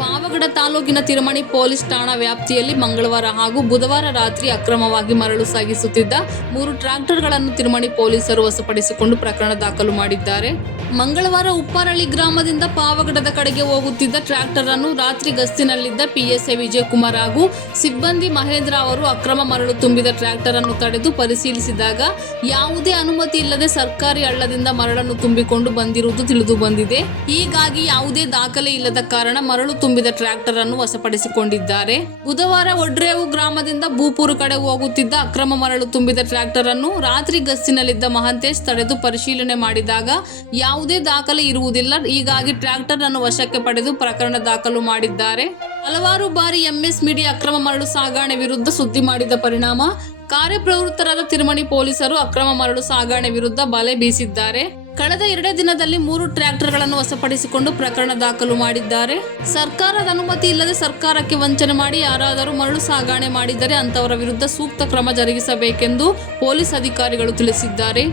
ಪಾವಗಡ ತಾಲೂಕಿನ ತಿರುಮಣಿ ಪೊಲೀಸ್ ಠಾಣಾ ವ್ಯಾಪ್ತಿಯಲ್ಲಿ ಮಂಗಳವಾರ ಹಾಗೂ ಬುಧವಾರ ರಾತ್ರಿ ಅಕ್ರಮವಾಗಿ ಮರಳು ಸಾಗಿಸುತ್ತಿದ್ದ 3 ಟ್ರ್ಯಾಕ್ಟರ್ಗಳನ್ನು ತಿರುಮಣಿ ಪೊಲೀಸರು ವಶಪಡಿಸಿಕೊಂಡು ಪ್ರಕರಣ ದಾಖಲು ಮಾಡಿದ್ದಾರೆ. ಮಂಗಳವಾರ ಉಪ್ಪಾರಳ್ಳಿ ಗ್ರಾಮದಿಂದ ಪಾವಗಡದ ಕಡೆಗೆ ಹೋಗುತ್ತಿದ್ದ ಟ್ರ್ಯಾಕ್ಟರ್ ಅನ್ನು ರಾತ್ರಿ ಗಸ್ತಿನಲ್ಲಿದ್ದ ಪಿಎಸ್ಐ ವಿಜಯಕುಮಾರ್ ಹಾಗೂ ಸಿಬ್ಬಂದಿ ಮಹೇಂದ್ರ ಅವರು ಅಕ್ರಮ ಮರಳು ತುಂಬಿದ ಟ್ರ್ಯಾಕ್ಟರ್ ಅನ್ನು ತಡೆದು ಪರಿಶೀಲಿಸಿದಾಗ ಯಾವುದೇ ಅನುಮತಿ ಇಲ್ಲದೆ ಸರ್ಕಾರಿ ಹಳ್ಳದಿಂದ ಮರಳನ್ನು ತುಂಬಿಕೊಂಡು ಬಂದಿರುವುದು ತಿಳಿದು ಬಂದಿದೆ. ಹೀಗಾಗಿ ಯಾವುದೇ ದಾಖಲೆ ಇಲ್ಲದ ಕಾರಣ ಮರಳು ತುಂಬಿದ ಟ್ರ್ಯಾಕ್ಟರ್ ಅನ್ನು ವಶಪಡಿಸಿಕೊಂಡಿದ್ದಾರೆ. ಬುಧವಾರ ಒಡ್ರೇವು ಗ್ರಾಮದಿಂದ ಬೂಪೂರು ಕಡೆ ಹೋಗುತ್ತಿದ್ದ ಅಕ್ರಮ ಮರಳು ತುಂಬಿದ ಟ್ರ್ಯಾಕ್ಟರ್ ಅನ್ನು ರಾತ್ರಿ ಗಸ್ತಿನಲ್ಲಿದ್ದ ಮಹಂತೇಶ್ ತಡೆದು ಪರಿಶೀಲನೆ ಮಾಡಿದಾಗ ಯಾವುದೇ ದಾಖಲೆ ಇರುವುದಿಲ್ಲ. ಹೀಗಾಗಿ ಟ್ರ್ಯಾಕ್ಟರ್ ಅನ್ನು ವಶಕ್ಕೆ ಪಡೆದು ಪ್ರಕರಣ ದಾಖಲು ಮಾಡಿದ್ದಾರೆ. ಹಲವಾರು ಬಾರಿ ಎಂಎಸ್ ಮೀಡಿಯಾ ಅಕ್ರಮ ಮರಳು ಸಾಗಣೆ ವಿರುದ್ಧ ಸುದ್ದಿ ಮಾಡಿದ ಪರಿಣಾಮ ಕಾರ್ಯಪ್ರವೃತ್ತರಾದ ತಿರುಮಣಿ ಪೊಲೀಸರು ಅಕ್ರಮ ಮರಳು ಸಾಗಣೆ ವಿರುದ್ಧ ಬಲೆ ಬೀಸಿದ್ದಾರೆ. ಕಳೆದ 2 ದಿನದಲ್ಲಿ 3 ಟ್ರ್ಯಾಕ್ಟರ್ಗಳನ್ನು ವಶಪಡಿಸಿಕೊಂಡು ಪ್ರಕರಣ ದಾಖಲು ಮಾಡಿದ್ದಾರೆ. ಸರ್ಕಾರದ ಅನುಮತಿ ಇಲ್ಲದೆ ಸರ್ಕಾರಕ್ಕೆ ವಂಚನೆ ಮಾಡಿ ಯಾರಾದರೂ ಮರಳು ಸಾಗಣೆ ಮಾಡಿದರೆ ಅಂತವರ ವಿರುದ್ಧ ಸೂಕ್ತ ಕ್ರಮ ಜರುಗಿಸಬೇಕೆಂದು ಪೊಲೀಸ್ ಅಧಿಕಾರಿಗಳು ತಿಳಿಸಿದ್ದಾರೆ.